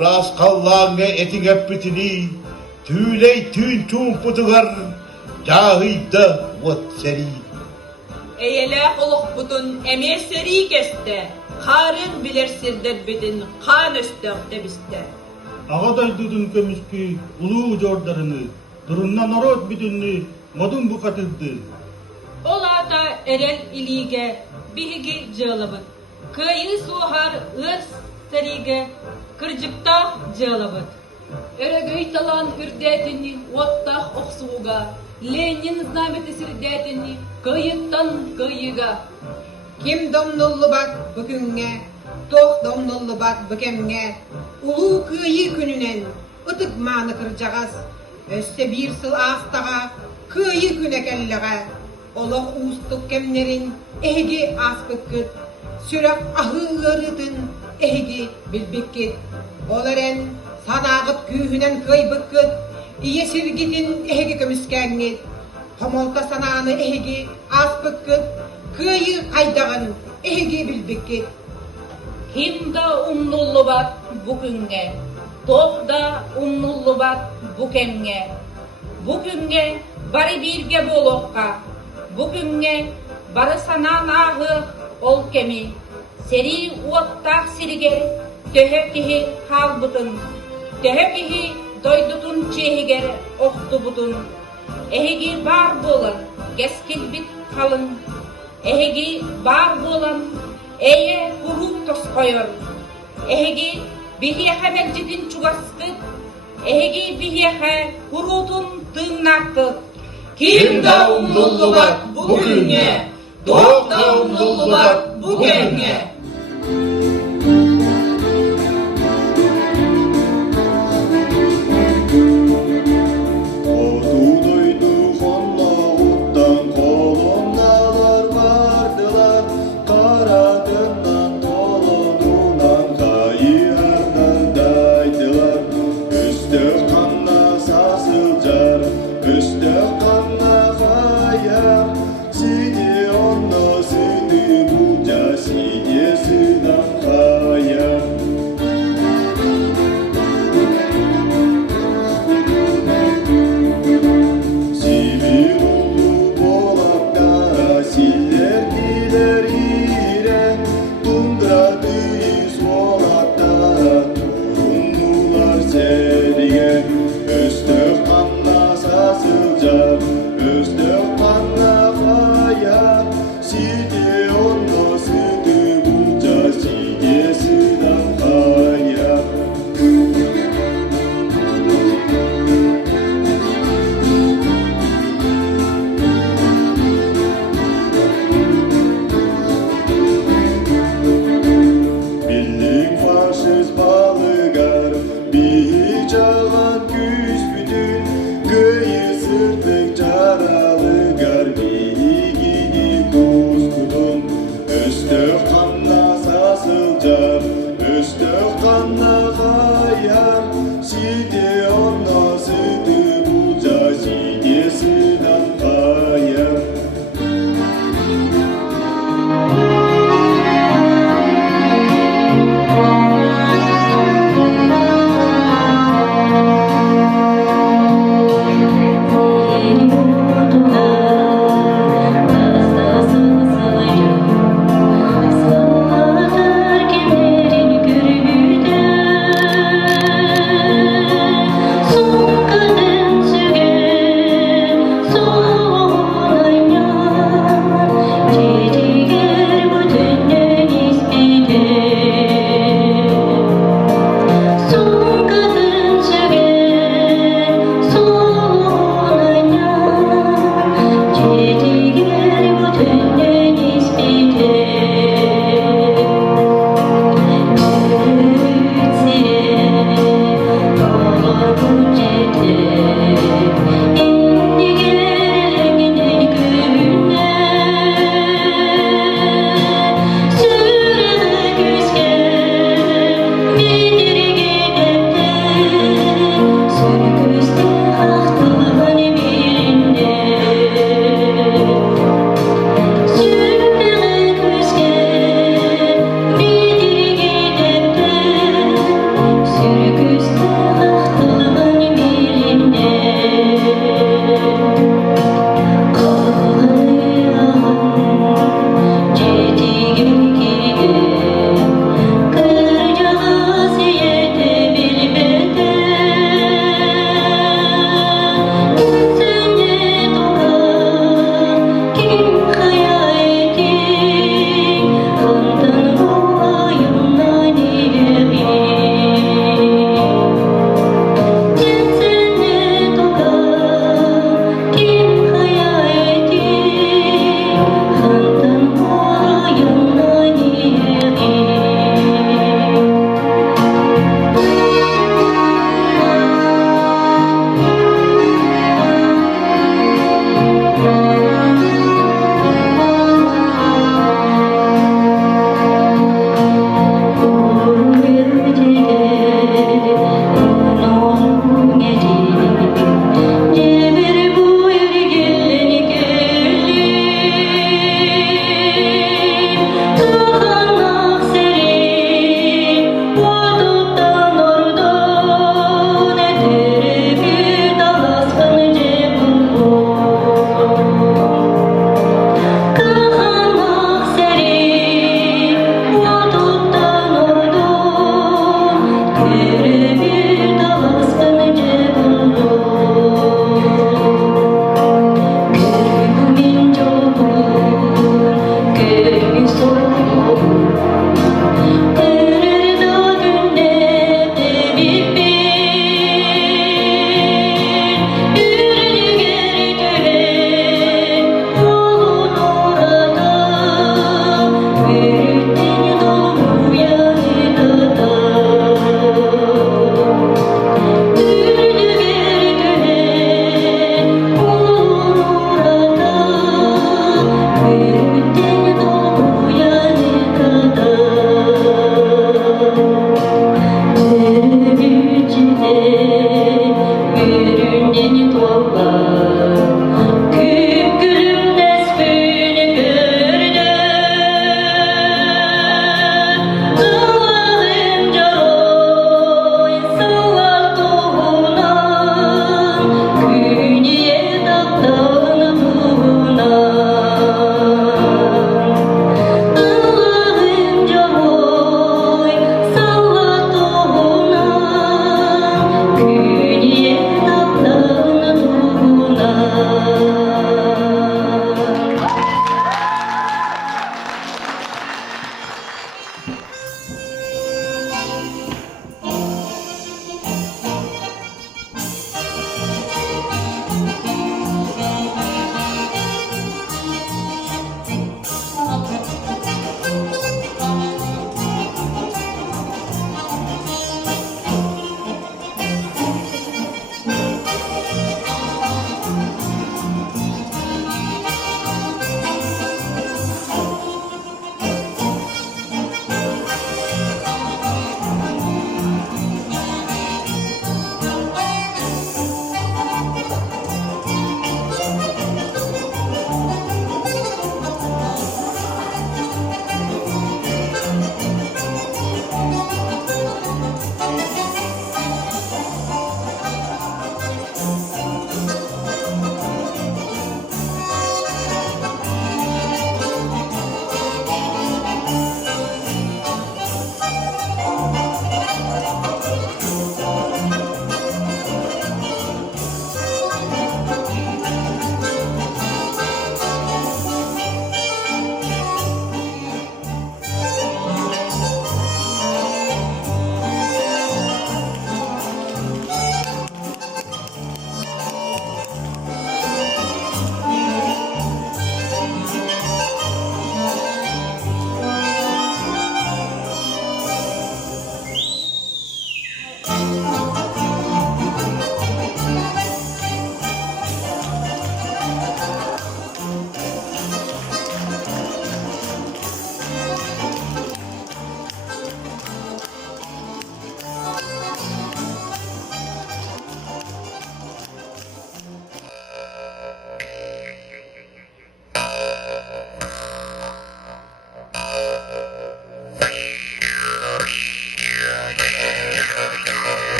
Ras kallağına etin öppütünü, tüyley tüyn tuğumputugar, cahıyda ot seri. Eyle oluk butun eme seri keste, karın bilir sirder bidin, kan östökte biste. Ağaday dudun kömüski Улуу jordarını, durundan orot bütünlü, modun bu katıldı. Ola da erel ilige, biligi jığılıbıt. Kıayını suhar ırs serige, kırcıkta jığılıbıt. Eregey talan ürdetini, ottah oksuğuga, Lenin znameti sirdetini, kıyıktan kıyıga. Kim domnullu bak bugünge, toh domnullu bak bugenge, Улуу Кыайыы күнүнен ытык мааны кыржагас, өссө бир сыл aastaga, Кыайыы күнө келлеге, олох уустук кемнерин эги аспыккыт, сүрөк ахыырытын эги билбиккит, оларен санагыт күүһүнен кыйбыккыт, ие сиргитин эги көмүскәңит, хомолта санааны эги аспыккыт, Кыайыы кайдагын эги билбиккит. Himda umnullu bak bugünge, tohda umnullu bak bugenge. Bugünge bari birge bolokka, bugünge bari sanan ahı ol kemi. Seri uottah sirige, töhe kihi hal butun, töhe kihi doydutun çehiger oktu butun. Ehegi bar bolan, geskil bit kalın, ehegi bar bolan, eye huruk tos koyor. Ehegi bihiyehe meccidin çugastık. Ehegi bihiyehe hurutun tığnaktık. Kim da umlullu bak bugünge, doğuk da umlullu bak bugenge. Sidi onno sidi buja sidi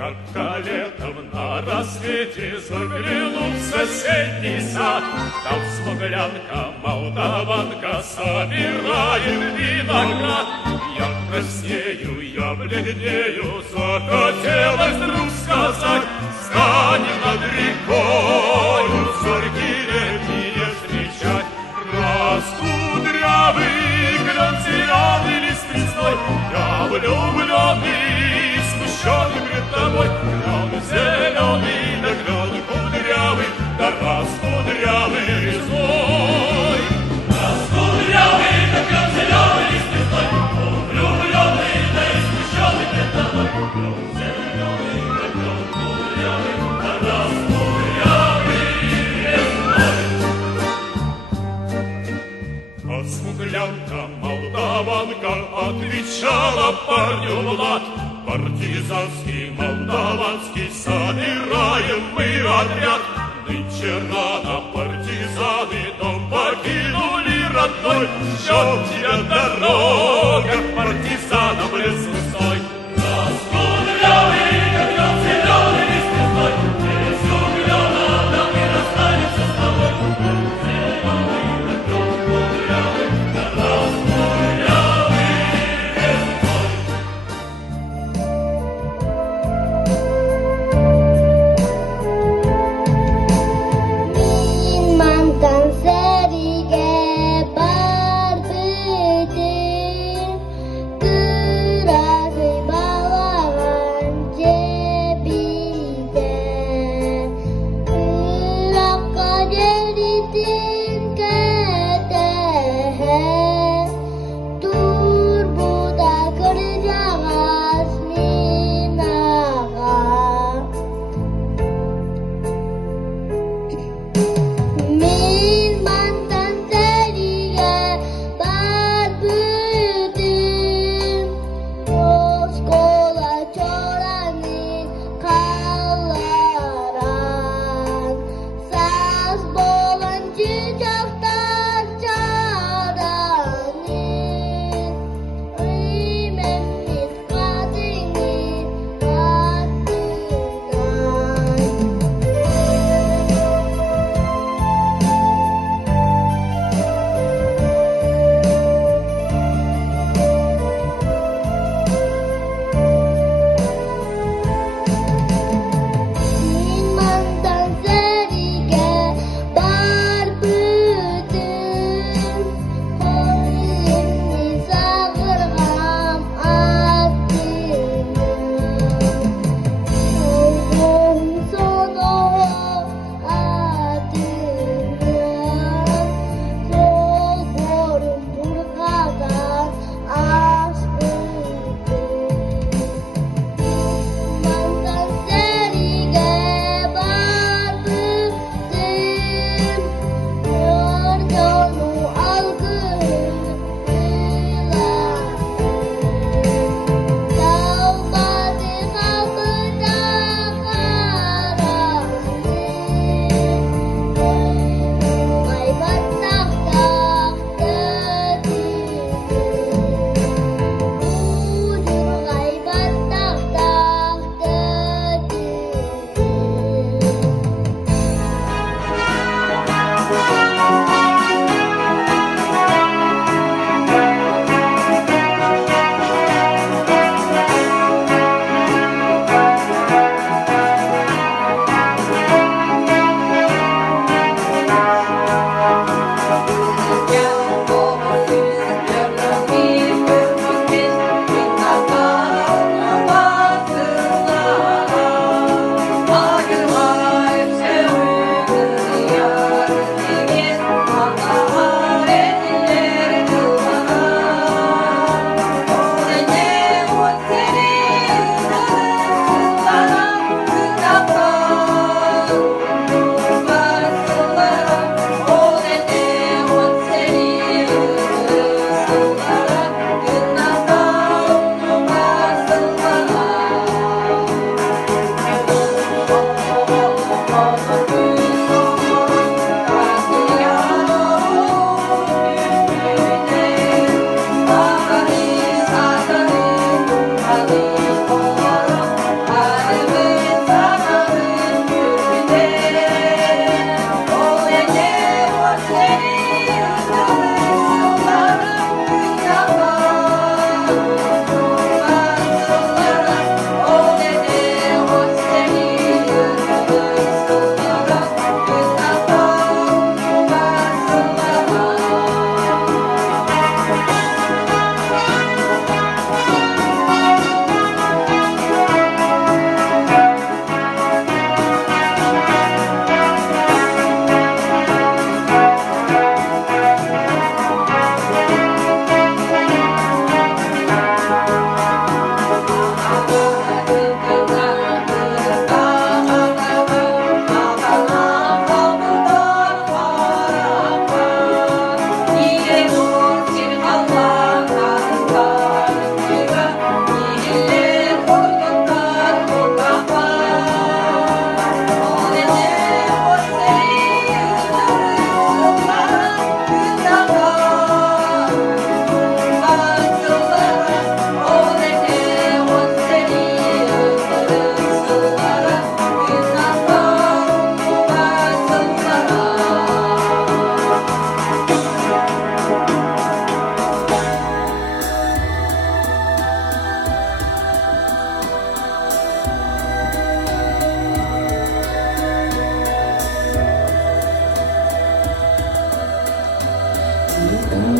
Как-то летом на рассвете заглянул в соседний сад. Там смуглянка, молдаванка собирает виноград. Я краснею, я бледнею, захотелось вдруг сказать: станем над рекою зорьки летние встречать. Раскудрявый клен зеленый лист весной, я влюбленный, смущенный пред тобой. Клен зеленый, да клен кудрявый, да раскудрявый весной. Раскудрявый, да клен зеленый лист весной, влюбленный, да и смущенный пред тобой. Клен зеленый, да клен кудрявый, да раскудрявый весной. А смуглянка, молдаванка отвечала парню Влад: партизанский, молдаванский, собираем мы отряд. Нынче рано партизаны дом покинули родной. Ждет тебя дорога к партизанам лесной. Раскудрявый, как лед зеленый лист весной, без углена, да мы расстанемся с тобой. Зеленый, как лед кудрявый, да раскудрявый весной. Min mantan serige barbudin,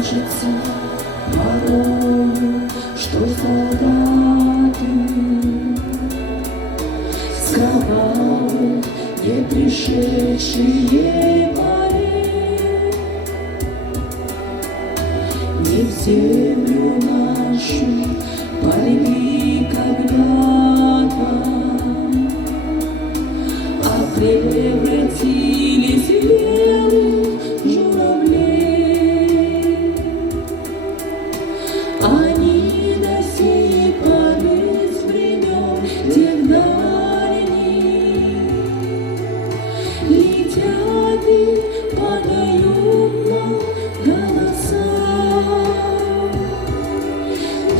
кажется порою, что солдаты с кровавых не пришедшие морей не в землю нашу полегли когда-то, а превратились в белых журавлей. Они до сей поры с времен тех дальних летят и подают нам голоса.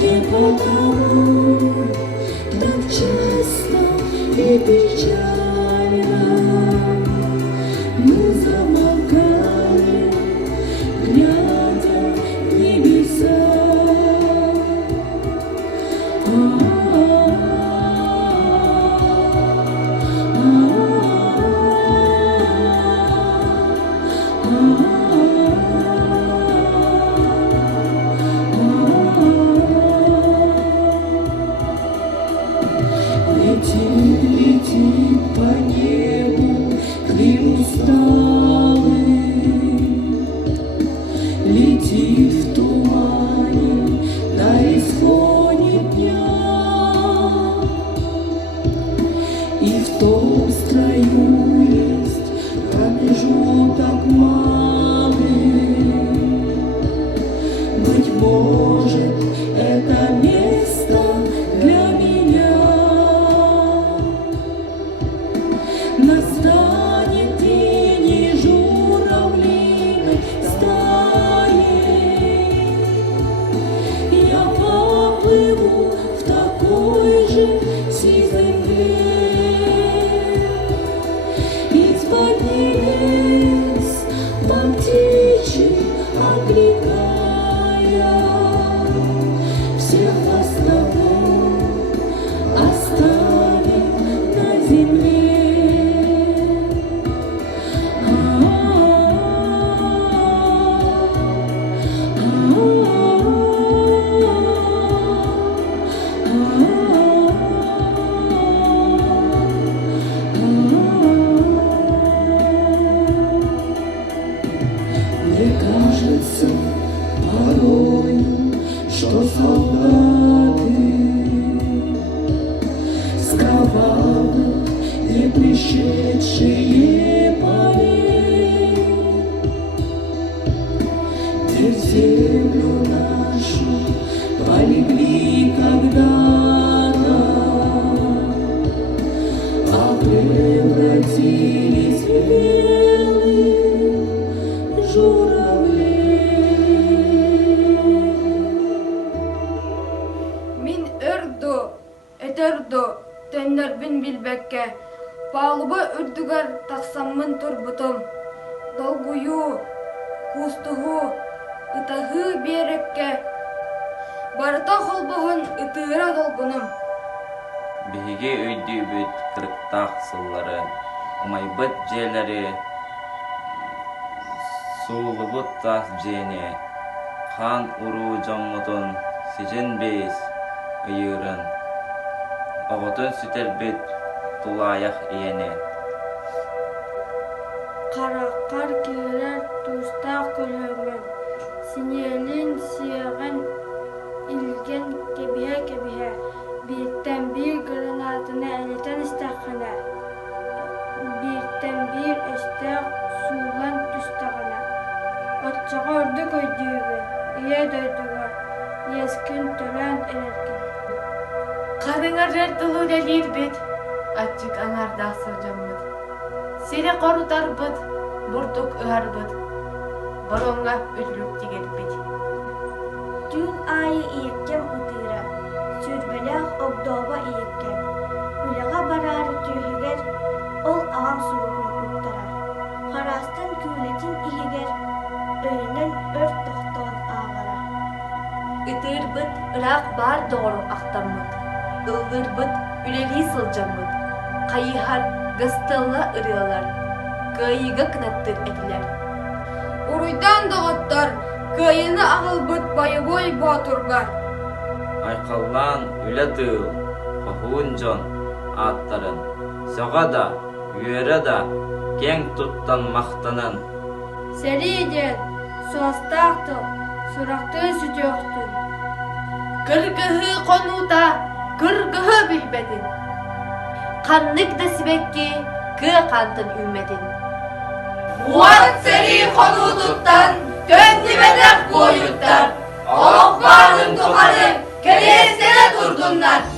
Не потому так часто и печально мы замолкали, глядя в небеса. Летит, летит по небу Крым усталый, летит в тумане на исходе дня, и в том строю есть промежуток малый. Быть может, это место для меня. Настанет день и журавлиной стаей я поплыву в такой же сизой мгле. Из-под небес вам птичий окликая, всех островов оставим на земле. Мне кажется порою, что солдаты с кровавых не пришедшие полей не в землю нашу полегли когда-то, а превратились в белых журавлей. Мин өрдү, этердү, төннөрбүн билбекке. Палуба үрдүгөр таксаммын турбутум. Долгую, кустугу, ытагы берекке. Барыта холбоһун ытыра долгунум. Биһиги өйдүүбүт кырыктаах сыллары, умайбыт жээлери, суулубут тас жээни, хан уруу жоммутун сижен бейс ыйырын, оҕотун сүтербит тулаях иени. Караккар киирер туустаах көлөңөн, синелин сиэҕэн илген кебиһэ, бииртен биир гранатына элетен истэххэнэ, бииртен биир эстээх суулан түстаҕына. Отчоҕо ордук өйдүүбү, ийэ дойдугар, иэскин төлөөн эрэргин. Кадыңаржар тылуу дэлиирбит, ачык аңардаах сылдьаммыт. Сире корутарбыт, бурдук ыарбыт, бороңга үллүк тигербит. Түн айы иеккем утыра, сүрбелях обдоба иеккем. Үлэҕэ бараары түйүһүгэр, ол аҕам суругун уттара. Харастан күлетин иһигэр, өйүнэн өр тохтоон ааҕара. Ытыырбыт ыраак баар доҕору ахтаммыт, ыллырбыт үлэлии сылдьаммыт. Кайыһар гастылла ырыалар, кыайыыга кынаттыр этилэр. Уруйдан доҕоттор, Кыайыны ағылбыт байыбой батургар. Айқаллан үлі тыл, қоғуын жон аттарын, соға да, үйері да, кең тұттан мақтанын. Сәрейден, соастақты, сұрақты сүтөқтін. Кыргыһы қонута, кыргыһы билбедин. Қаннык да сибекки, кы қантын үммедин. Уат сәри қонутуттан, төндібедек бойуттар. Олық барын тұқары, керестені тұрдындар.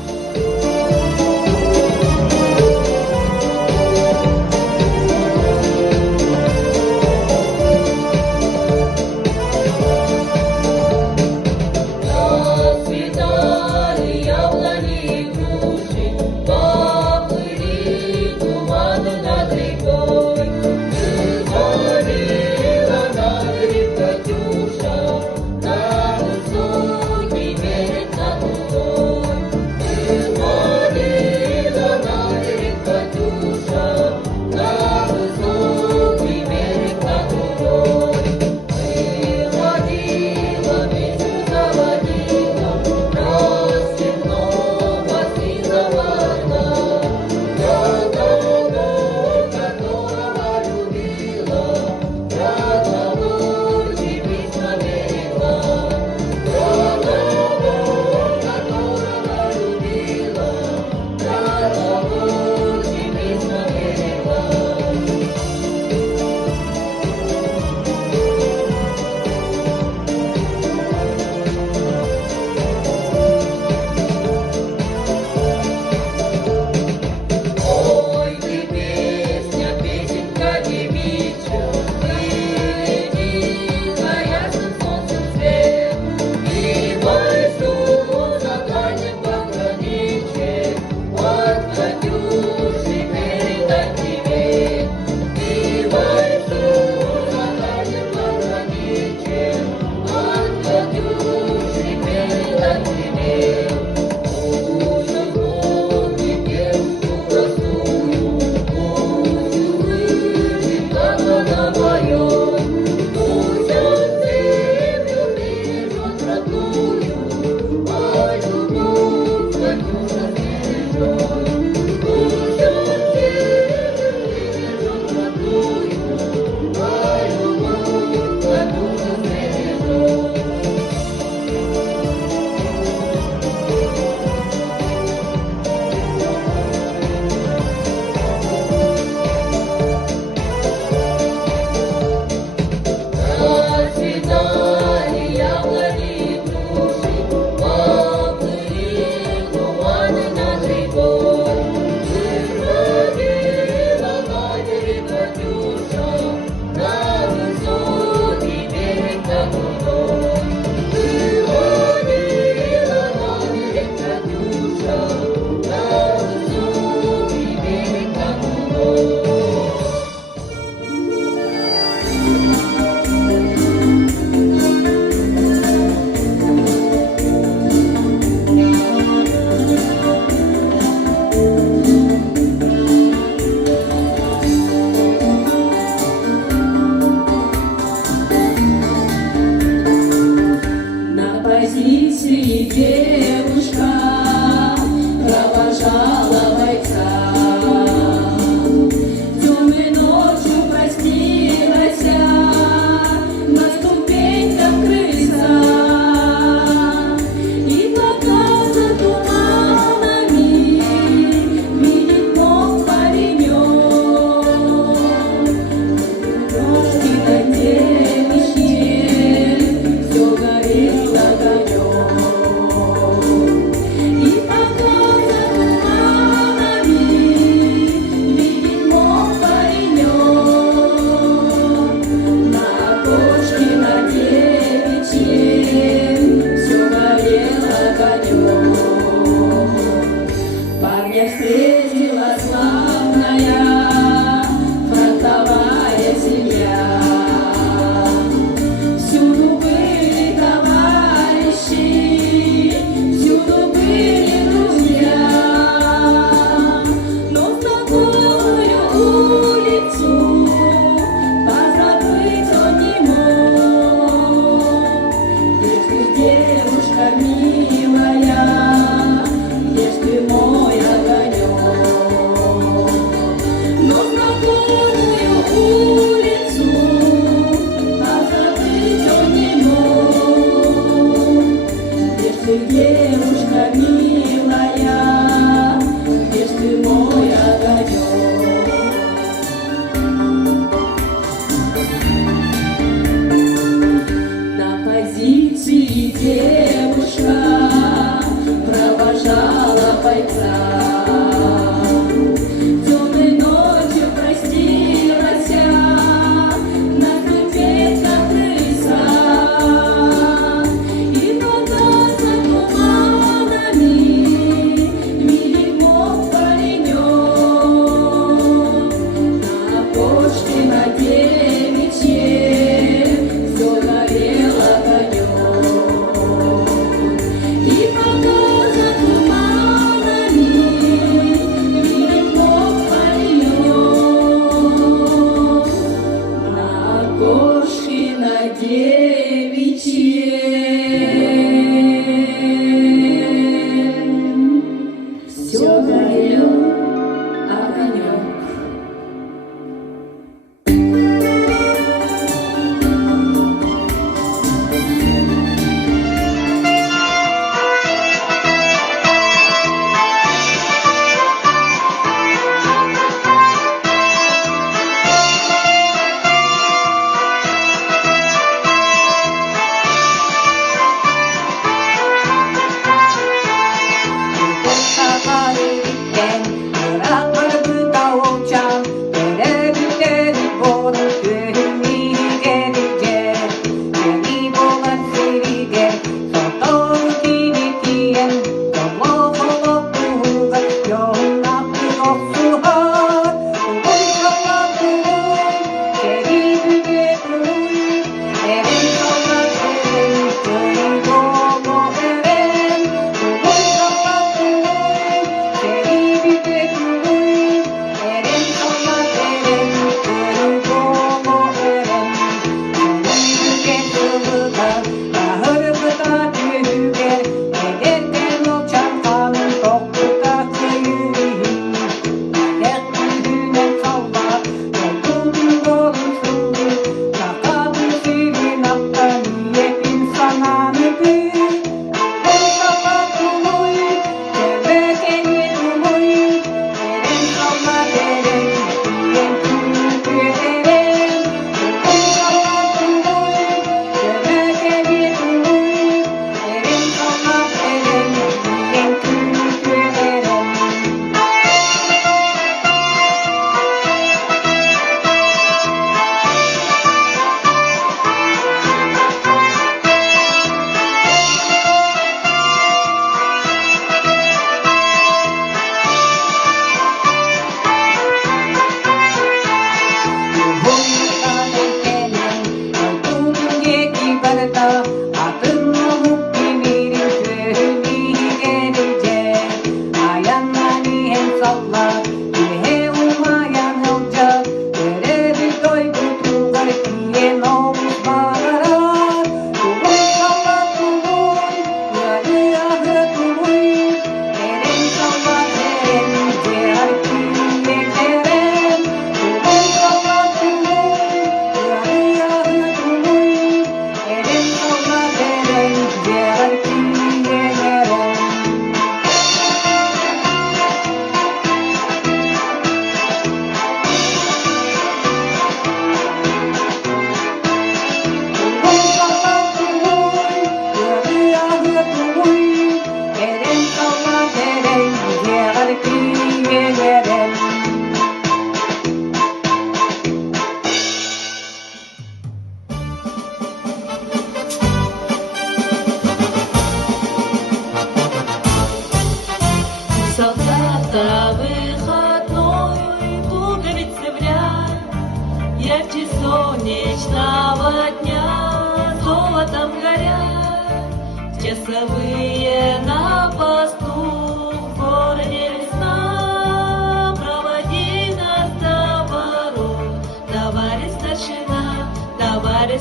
бесконечного дня золотом горят часовые на посту в городе весна. Проводи нас до ворот, товарищ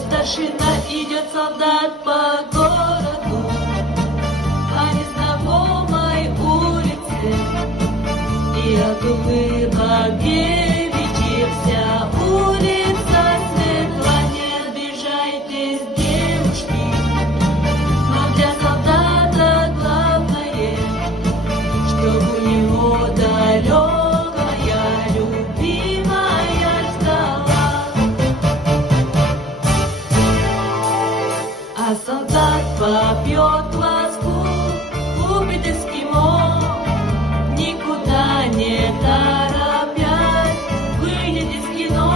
старшина, идет солдат по городу, по незнакомой улице, и от улыбок девичья улица светла. Не обижайтесь, девушки, но для солдата главное, чтобы у него далекая любимая ждала. А солдат попьет кваску, купит эскимо, никуда не торопясь, выйдет из кино.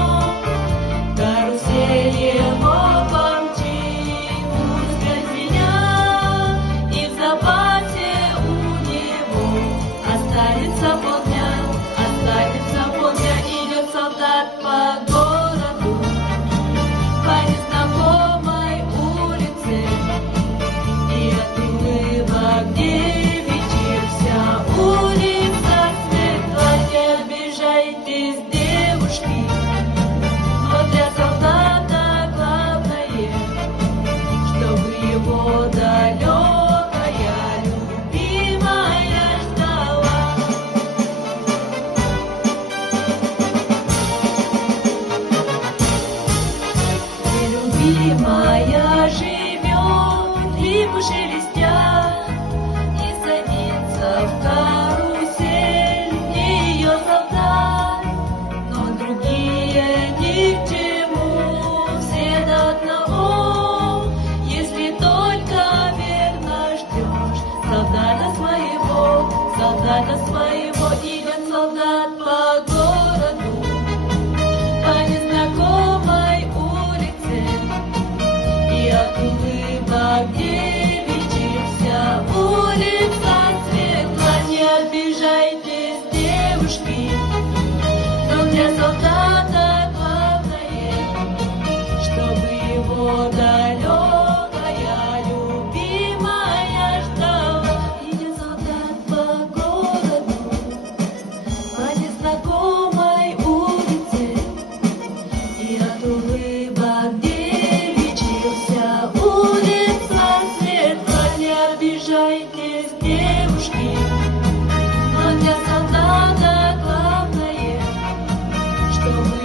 Карусель его помчит, пусть меня, и в запасе у него останется полдня. Идет солдат по городу, по незнакомой улице, и от улыбок девичьих вся улица светла. Не обижайтесь, девушки, но для солдата главное, чтобы его далекая любимая ждала. И любимая живет, липы шелестят, и садится в карусель ее солдат. Но другие ни к чему, все до одного, если только верно ждешь солдата своего. Идет солдат по городу, по незнакомой улице, и от улыбок девичьих вся улица светла. Не обижайтесь, девушки, но для солдата главное, чтобы его далекая любимая ждала. Идет солдат по городу, по незнакомой улице, и от улыбок девичьих вся улица светла. Не обижайтесь, девушки, но для солдата главное, чтобы